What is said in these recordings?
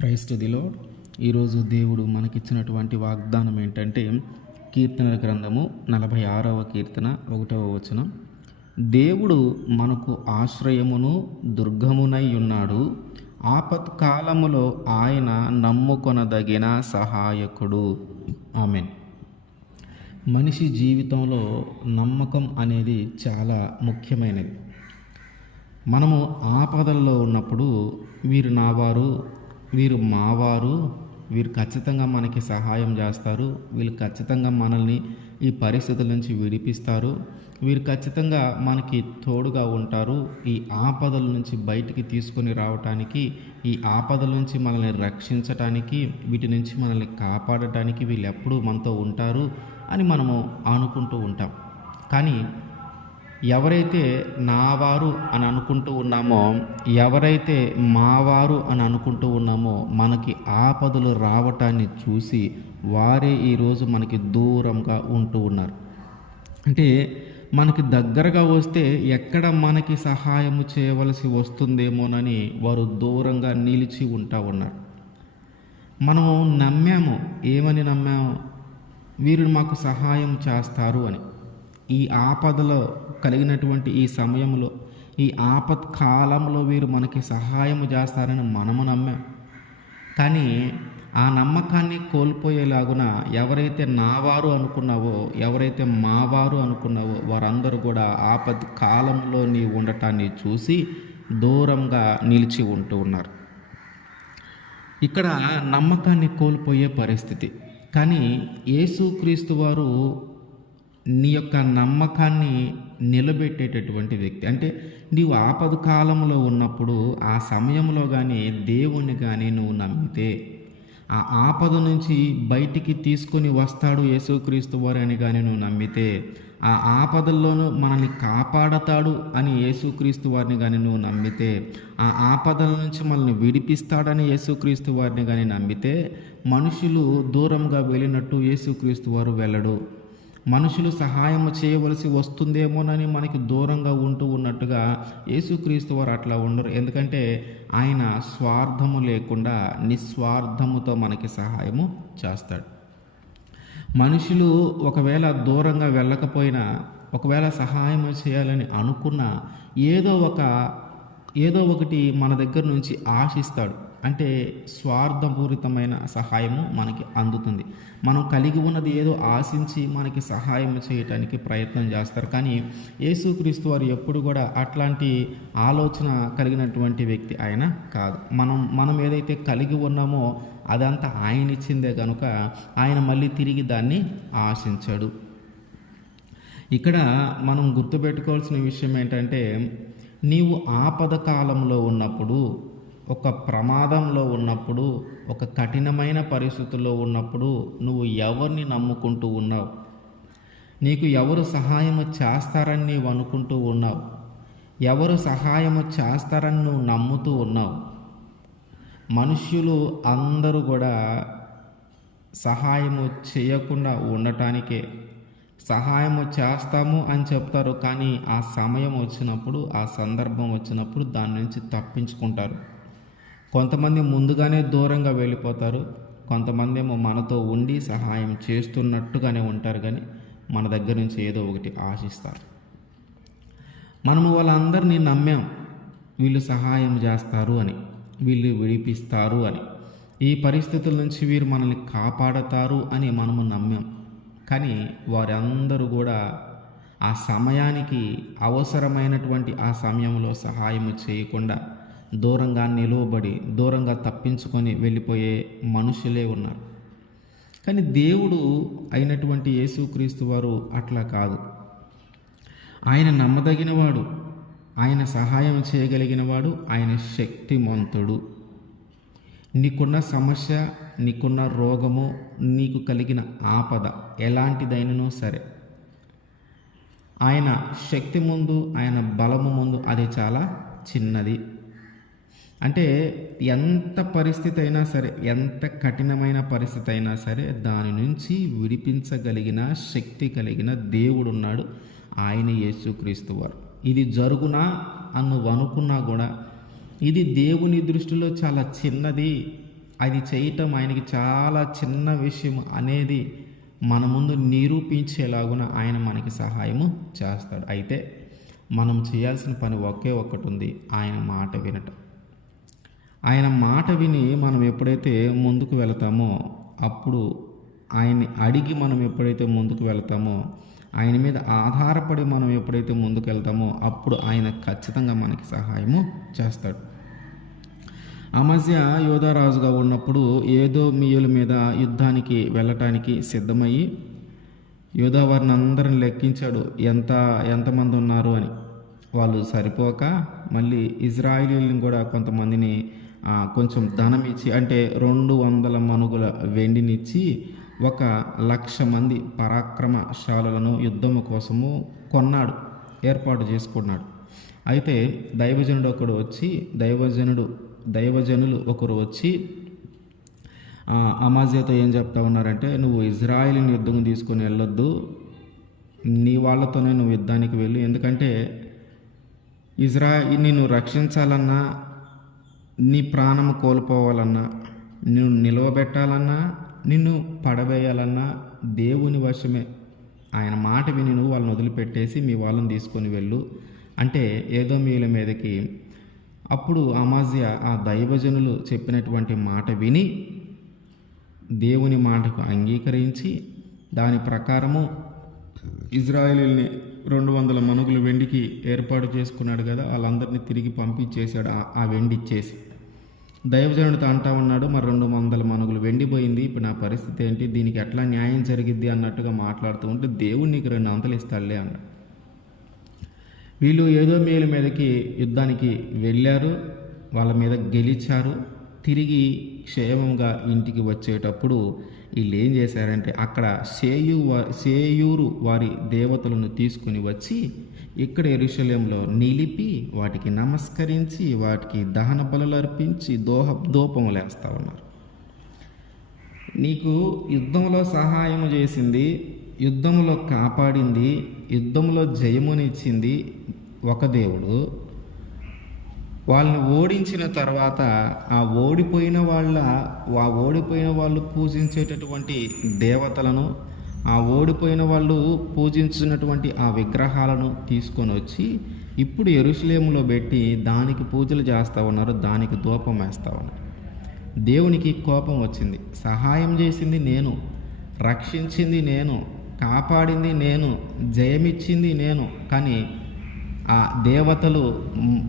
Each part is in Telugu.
Praise to the lord. ఈరోజు దేవుడు మనకిచ్చినటువంటి వాగ్దానం ఏంటంటే కీర్తనల గ్రంథము 46వ కీర్తన 1వ వచనం. దేవుడు మనకు ఆశ్రయమును దుర్గమునై ఉన్నాడు, ఆపత్కాలములో ఆయన నమ్ముకొనదగిన సహాయకుడు. ఆమేన్. మనిషి జీవితంలో నమ్మకం అనేది చాలా ముఖ్యమైనది. మనము ఆపదల్లో ఉన్నప్పుడు వీరు నావారు, వీరు మావారు, వీరు ఖచ్చితంగా మనకి సహాయం చేస్తారు, వీళ్ళు ఖచ్చితంగా మనల్ని ఈ పరిస్థితుల నుంచి విడిపిస్తారు, వీరు ఖచ్చితంగా మనకి తోడుగా ఉంటారు, ఈ ఆపదల నుంచి బయటికి తీసుకొని రావటానికి, ఈ ఆపదల నుంచి మనల్ని రక్షించటానికి, వీటి నుంచి మనల్ని కాపాడటానికి వీళ్ళు ఎప్పుడూ మనతో ఉంటారు అని మనము అనుకుంటూ ఉంటాం. కానీ ఎవరైతే నావారు అని అనుకుంటూ ఉన్నామో, ఎవరైతే మావారు అని అనుకుంటూ ఉన్నామో, మనకి ఆపదలు రావటాన్ని చూసి వారే ఈరోజు మనకి దూరంగా ఉంటూ ఉన్నారు. అంటే మనకి దగ్గరగా వస్తే ఎక్కడ మనకి సహాయము చేయవలసి వస్తుందేమోనని వారు దూరంగా నిలిచి ఉంటా ఉన్నారు. మనము నమ్మాము, ఏమని నమ్మాము? వీరు మాకు సహాయం చేస్తారు అని. ఈ ఆపదలో కలిగినటువంటి ఈ సమయంలో, ఈ ఆపత్కాలంలో వీరు మనకి సహాయం చేస్తారని మనము నమ్మాం. కానీ ఆ నమ్మకాన్ని కోల్పోయేలాగున ఎవరైతే నావారు అనుకున్నావో, ఎవరైతే మావారు అనుకున్నావో వారందరూ కూడా ఆపత్కాలంలో నీ ఉండటాన్ని చూసి దూరంగా నిలిచి ఉంటూ ఉన్నారు. ఇక్కడ నమ్మకాన్ని కోల్పోయే పరిస్థితి. కానీ యేసుక్రీస్తు వారు నీ యొక్క నమ్మకాన్ని నిలబెట్టేటటువంటి వ్యక్తి. అంటే నీవు ఆపద కాలంలో ఉన్నప్పుడు ఆ సమయంలో కానీ దేవుణ్ణి కానీ నువ్వు నమ్మితే ఆ ఆపద నుంచి బయటికి తీసుకొని వస్తాడు యేసుక్రీస్తు వారు అని కానీ నువ్వు నమ్మితే, ఆ ఆపదల్లోనూ మనల్ని కాపాడతాడు అని యేసుక్రీస్తు వారిని కానీ నువ్వు నమ్మితే, ఆ ఆపదల నుంచి మనల్ని విడిపిస్తాడని యేసుక్రీస్తు వారిని కానీ నమ్మితే, మనుషులు దూరంగా వెళ్ళినట్టు యేసుక్రీస్తు వారు వెళ్ళడు. మనుషులు సహాయం చేయవలసి వస్తుందేమోనని మనకి దూరంగా ఉంటూ ఉన్నట్టుగా యేసుక్రీస్తు వారు అట్లా ఉండరు. ఎందుకంటే ఆయన స్వార్థము లేకుండా నిస్వార్థముతో మనకి సహాయము చేస్తాడు. మనుషులు ఒకవేళ దూరంగా వెళ్ళకపోయినా, ఒకవేళ సహాయం చేయాలని అనుకున్నా ఏదో ఒకటి మన దగ్గర నుంచి ఆశిస్తాడు. అంటే స్వార్థపూరితమైన సహాయము మనకి అందుతుంది. మనం కలిగి ఉన్నది ఏదో ఆశించి మనకి సహాయం చేయటానికి ప్రయత్నం చేస్తారు. కానీ యేసుక్రీస్తు వారు ఎప్పుడు కూడా అట్లాంటి ఆలోచన కలిగినటువంటి వ్యక్తి ఆయన కాదు. మనం ఏదైతే కలిగి ఉన్నామో అదంతా ఆయన ఇచ్చిందే కనుక ఆయన మళ్ళీ తిరిగి దాన్ని ఆశించాడు. ఇక్కడ మనం గుర్తుపెట్టుకోవాల్సిన విషయం ఏంటంటే, నీవు ఆపద కాలంలో ఉన్నప్పుడు, ఒక ప్రమాదంలో ఉన్నప్పుడు, ఒక కఠినమైన పరిస్థితుల్లో ఉన్నప్పుడు నువ్వు ఎవరిని నమ్ముకుంటూ ఉన్నావు? నీకు ఎవరు సహాయము చేస్తారని నీవు అనుకుంటూ ఉన్నావు? ఎవరు సహాయము చేస్తారని నువ్వు నమ్ముతూ ఉన్నావు? మనుష్యులు అందరూ కూడా సహాయము చేయకుండా ఉండటానికే సహాయము చేస్తాము అని చెప్తారు. కానీ ఆ సమయం వచ్చినప్పుడు, ఆ సందర్భం వచ్చినప్పుడు దాని నుంచి తప్పించుకుంటారు. కొంతమంది ముందుగానే దూరంగా వెళ్ళిపోతారు, కొంతమంది ఏమో మనతో ఉండి సహాయం చేస్తున్నట్టుగానే ఉంటారు, కానీ మన దగ్గర నుంచి ఏదో ఒకటి ఆశిస్తారు. మనము వాళ్ళందరినీ నమ్మాం, వీళ్ళు సహాయం చేస్తారు అని, వీళ్ళు విడిపిస్తారు అని, ఈ పరిస్థితుల నుంచి వీరు మనల్ని కాపాడతారు అని మనము నమ్మాం. కానీ వారందరూ కూడా ఆ సమయానికి అవసరమైనటువంటి ఆ సమయంలో సహాయం చేయకుండా దూరంగా నిలువబడి, దూరంగా తప్పించుకొని వెళ్ళిపోయే మనుషులే ఉన్నారు. కానీ దేవుడు అయినటువంటి యేసుక్రీస్తు వారు అట్లా కాదు. ఆయన నమ్మదగినవాడు, ఆయన సహాయం చేయగలిగినవాడు, ఆయన శక్తిమంతుడు. నీకున్న సమస్య, నీకున్న రోగము, నీకు కలిగిన ఆపద ఎలాంటిదైనను సరే, ఆయన శక్తి ముందు, ఆయన బలము ముందు అది చాలా చిన్నది. అంటే ఎంత పరిస్థితి అయినా సరే, ఎంత కఠినమైన పరిస్థితి అయినా సరే దాని నుంచి విడిపించగలిగిన శక్తి కలిగిన దేవుడు ఉన్నాడు, ఆయన యేసుక్రీస్తు వారు. ఇది జరుగునా అని నువ్వు అనుకున్నా కూడా ఇది దేవుని దృష్టిలో చాలా చిన్నది అది చేయటం ఆయనకి చాలా చిన్న విషయం అనేది మన ముందు నిరూపించేలాగున ఆయన మనకి సహాయము చేస్తాడు. అయితే మనం చేయాల్సిన పని ఒకే ఒక్కటి ఉంది, ఆయన మాట వినటం. ఆయన మాట విని మనం ఎప్పుడైతే ముందుకు వెళతామో, అప్పుడు ఆయన్ని అడిగి మనం ఎప్పుడైతే ముందుకు వెళతామో, ఆయన మీద ఆధారపడి మనం ఎప్పుడైతే ముందుకు వెళ్తామో, అప్పుడు ఆయన ఖచ్చితంగా మనకి సహాయము చేస్తాడు. అమజ్యా యోధారాజుగా ఉన్నప్పుడు ఏదోమీయుల మీద యుద్ధానికి వెళ్ళటానికి సిద్ధమయ్యి యోధా వారిని అందరిని లెక్కించాడు, ఎంతమంది ఉన్నారు అని. వాళ్ళు సరిపోక మళ్ళీ ఇజ్రాయిలీలను కూడా కొంతమందిని కొంచెం ధనం ఇచ్చి, అంటే 200 మనుగుల వెండినిచ్చి 1,00,000 మంది పరాక్రమశాలులను యుద్ధము కోసము కొన్నాడు, ఏర్పాటు చేసుకున్నాడు. అయితే దైవజనులు ఒకరు వచ్చి అమాజ్యాతో ఏం చెప్తా ఉన్నారంటే, నువ్వు ఇజ్రాయిల్ని యుద్ధం తీసుకొని వెళ్ళొద్దు, నీ వాళ్ళతోనే నువ్వు యుద్ధానికి వెళ్ళు. ఎందుకంటే నిన్ను రక్షించాలన్నా, నీ ప్రాణం కోల్పోవాలన్నా, నిన్ను నిలవబెట్టాలన్నా, నిన్ను పడవేయాలన్నా దేవుని వశమే. ఆయన మాట విని నువ్వు వాళ్ళని వదిలిపెట్టేసి మీ వాళ్ళని తీసుకొని వెళ్ళు అంటే ఏదోమీయుల మీదకి. అప్పుడు అమాజ్యా ఆ దైవజనులు చెప్పినటువంటి మాట విని దేవుని మాటకు అంగీకరించి దాని ప్రకారము ఇజ్రాయేలీల్ని 200 మనుగులు వెండికి ఏర్పాటు చేసుకున్నాడు కదా, వాళ్ళందరినీ తిరిగి పంపించేశాడు ఆ వెండి ఇచ్చేసి. దైవజనుడితో అంటా ఉన్నాడు, మరి 200 మనుగులు వెండి పోయింది, ఇప్పుడు నా పరిస్థితి ఏంటి, దీనికి ఎట్లా న్యాయం జరిగిద్ది అన్నట్టుగా మాట్లాడుతూ ఉంటే, దేవుడు నీకు 2 అంతలు ఇస్తాడులే అన్నాడు. వీళ్ళు ఏదోమీయుల మీదకి యుద్ధానికి వెళ్ళారు, వాళ్ళ మీద గెలిచారు. తిరిగి క్షేమంగా ఇంటికి వచ్చేటప్పుడు వీళ్ళు ఏం చేశారంటే, అక్కడ సేయూరు వారి దేవతలను తీసుకుని వచ్చి ఇక్కడ యెరూషలేములో నిలిపి వాటికి నమస్కరించి వాటికి దహన బలులు అర్పించి ధూపములు వేస్తూ ఉన్నారు. నీకు యుద్ధంలో సహాయం చేసింది, యుద్ధంలో కాపాడింది, యుద్ధంలో జయమునిచ్చింది ఒక దేవుడు. వాళ్ళని ఓడించిన తర్వాత ఆ ఓడిపోయిన వాళ్ళు పూజించేటటువంటి దేవతలను, ఆ ఓడిపోయిన వాళ్ళు పూజించినటువంటి ఆ విగ్రహాలను తీసుకొని వచ్చి ఇప్పుడు యెరూషలేములో పెట్టి దానికి పూజలు చేస్తూ ఉన్నారు, దానికి ధూపం వేస్తూ ఉన్నారు. దేవునికి కోపం వచ్చింది. సహాయం చేసింది నేను, రక్షించింది నేను, కాపాడింది నేను, జయమిచ్చింది నేను, కానీ ఆ దేవతలు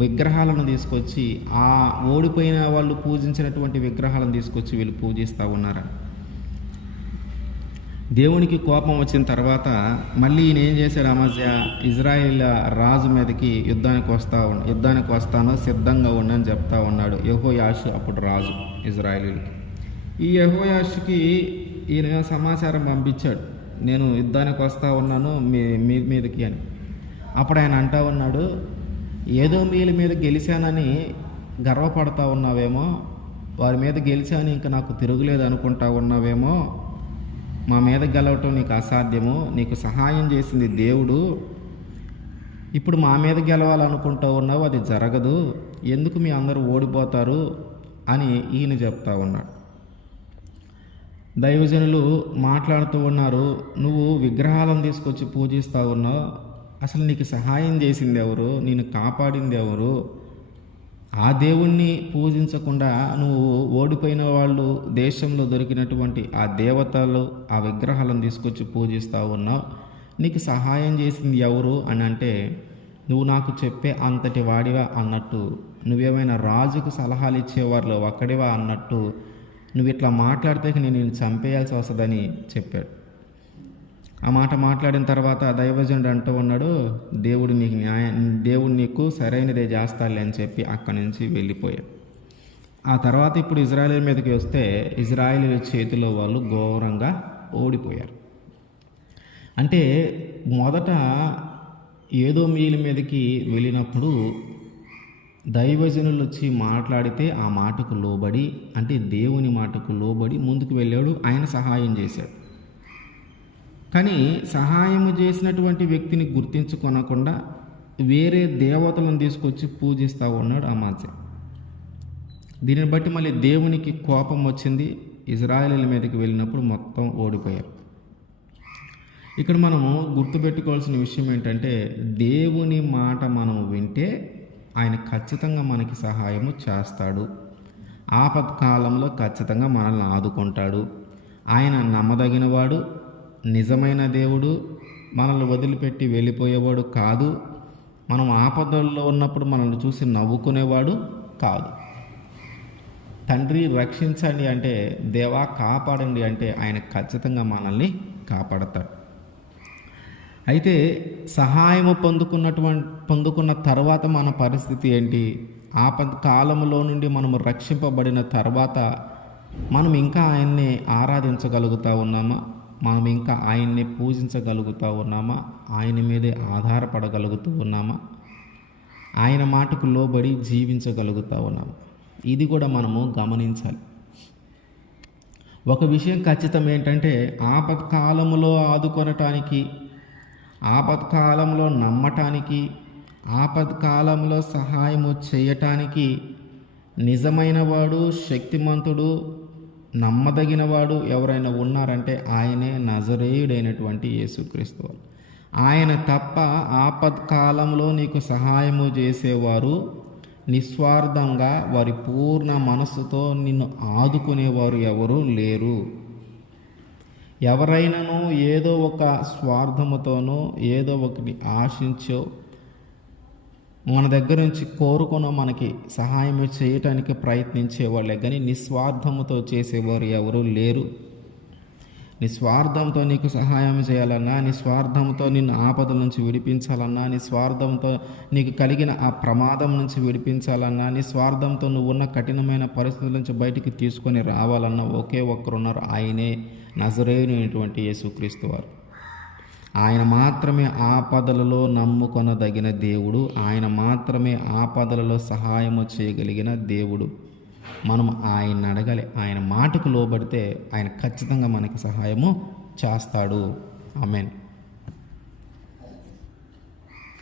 విగ్రహాలను తీసుకొచ్చి, ఆ ఓడిపోయిన వాళ్ళు పూజించినటువంటి విగ్రహాలను తీసుకొచ్చి వీళ్ళు పూజిస్తూ ఉన్నారు. దేవునికి కోపం వచ్చిన తర్వాత మళ్ళీ ఈయన ఏం చేశాడు, అమజ్యా ఇజ్రాయేల్ రాజు మీదకి యుద్ధానికి వస్తాను సిద్ధంగా ఉండని చెప్తా ఉన్నాడు. యెహోయాషు అప్పుడు రాజు ఇజ్రాయేలీలకి. ఈ యెహోయాషుకి ఈయన సమాచారం పంపించాడు, నేను యుద్ధానికి వస్తూ ఉన్నాను మీ మీదకి అని. అప్పుడు ఆయన అంటా ఉన్నాడు, ఏదోమీయుల మీద గెలిచానని గర్వపడతా ఉన్నావేమో, వారి మీద గెలిచాను ఇంకా నాకు తిరుగులేదు అనుకుంటా ఉన్నావేమో, మా మీద గెలవటం నీకు అసాధ్యము, నీకు సహాయం చేసింది దేవుడు, ఇప్పుడు మా మీద గెలవాలనుకుంటూ ఉన్నావు, అది జరగదు, ఎందుకు మీ అందరూ ఓడిపోతారు అని ఈయన చెప్తా ఉన్నాడు. దైవజనులు మాట్లాడుతూ ఉన్నారు, నువ్వు విగ్రహాలను తీసుకొచ్చి పూజిస్తూ ఉన్నావు, అసలు నీకు సహాయం చేసింది ఎవరు, నేను కాపాడింది ఎవరు, ఆ దేవుణ్ణి పూజించకుండా నువ్వు ఓడిపోయిన వాళ్ళు దేశంలో దొరికినటువంటి ఆ దేవతలు ఆ విగ్రహాలను తీసుకొచ్చి పూజిస్తూ ఉన్నావు, నీకు సహాయం చేసింది ఎవరు అని అంటే, నువ్వు నాకు చెప్పే అంతటి వాడివా అన్నట్టు, నువ్వేమైనా రాజుకు సలహాలు ఇచ్చేవారిలో ఒక్కడివా అన్నట్టు, నువ్వు ఇట్లా మాట్లాడితే నేను చంపేయాల్సి వస్తుందని చెప్పాడు. ఆ మాట మాట్లాడిన తర్వాత దైవజనుడు అంటూ ఉన్నాడు, దేవుడు నీకు సరైనదే చేస్తాడులే అని చెప్పి అక్కడి నుంచి వెళ్ళిపోయాడు. ఆ తర్వాత ఇప్పుడు ఇజ్రాయేల్ మీదకి వస్తే ఇజ్రాయేలీల చేతిలో వాళ్ళు ఘోరంగా ఓడిపోయారు. అంటే మొదట ఏదోమీయుల మీదకి వెళ్ళినప్పుడు దైవజనులు వచ్చి మాట్లాడితే ఆ మాటకు లోబడి, అంటే దేవుని మాటకు లోబడి ముందుకు వెళ్ళాడు, ఆయన సహాయం చేశాడు. కానీ సహాయము చేసినటువంటి వ్యక్తిని గుర్తించుకొనకుండా వేరే దేవతలను తీసుకొచ్చి పూజిస్తూ ఉన్నాడు అమాజ్యా. దీనిని బట్టి మళ్ళీ దేవునికి కోపం వచ్చింది. ఇజ్రాయేలీల మీదకి వెళ్ళినప్పుడు మొత్తం ఓడిపోయారు. ఇక్కడ మనము గుర్తుపెట్టుకోవాల్సిన విషయం ఏంటంటే, దేవుని మాట మనము వింటే ఆయన ఖచ్చితంగా మనకి సహాయము చేస్తాడు. ఆపత్కాలంలో ఖచ్చితంగా మనల్ని ఆదుకుంటాడు. ఆయన నమ్మదగినవాడు, నిజమైన దేవుడు, మనల్ని వదిలిపెట్టి వెళ్ళిపోయేవాడు కాదు. మనం ఆపదల్లో ఉన్నప్పుడు మనల్ని చూసి నవ్వుకునేవాడు కాదు. తండ్రి రక్షించండి అంటే, దేవా కాపాడండి అంటే ఆయన ఖచ్చితంగా మనల్ని కాపాడతాడు. అయితే సహాయము పొందుకున్న తర్వాత మన పరిస్థితి ఏంటి? ఆపద కాలంలో నుండి మనము రక్షింపబడిన తర్వాత మనం ఇంకా ఆయన్ని ఆరాధించగలుగుతూ ఉన్నామా? మనం ఇంకా ఆయన్ని పూజించగలుగుతూ ఉన్నామా? ఆయన మీదే ఆధారపడగలుగుతూ ఉన్నామా? ఆయన మాటకు లోబడి జీవించగలుగుతూ ఉన్నామా? ఇది కూడా మనము గమనించాలి. ఒక విషయం ఖచ్చితం ఏంటంటే, ఆపత్కాలంలో ఆదుకొనటానికి, ఆపత్కాలంలో నమ్మటానికి, ఆపత్కాలంలో సహాయము చేయటానికి నిజమైన వాడు, శక్తిమంతుడు, నమ్మదగినవాడు ఎవరైనా ఉన్నారంటే ఆయనే నజరేయుడైనటువంటి యేసుక్రీస్తు. ఆయన తప్ప ఆపత్కాలంలో నీకు సహాయము చేసేవారు, నిస్వార్థంగా వారి పూర్ణ మనస్సుతో నిన్ను ఆదుకునేవారు ఎవరూ లేరు. ఎవరైనాను ఏదో ఒక స్వార్థముతోనో ఏదో ఒకటి ఆశించో మన దగ్గర నుంచి కోరుకునో మనకి సహాయం చేయటానికి ప్రయత్నించేవాళ్ళే కానీ నిస్వార్థముతో చేసేవారు ఎవరూ లేరు. నిస్వార్థంతో నీకు సహాయం చేయాలన్నా, నిస్వార్థంతో నిన్ను ఆపదల నుంచి విడిపించాలన్నా, నిస్వార్థంతో నీకు కలిగిన ఆ ప్రమాదం నుంచి విడిపించాలన్నా, నిస్వార్థంతో నువ్వు ఉన్న కఠినమైన పరిస్థితుల నుంచి బయటికి తీసుకొని రావాలన్నా ఒకే ఒక్కరున్నారు, ఆయనే నజరేయుడైనటువంటి యేసుక్రీస్తు వారు. ఆయన మాత్రమే ఆపదలలో నమ్ముకొనదగిన దేవుడు. ఆయన మాత్రమే ఆపదలలో సహాయము చేయగలిగిన దేవుడు. మనం ఆయన అడగాలి. ఆయన మాటకు లోబడితే ఆయన ఖచ్చితంగా మనకి సహాయము చేస్తాడు. ఆమేన్.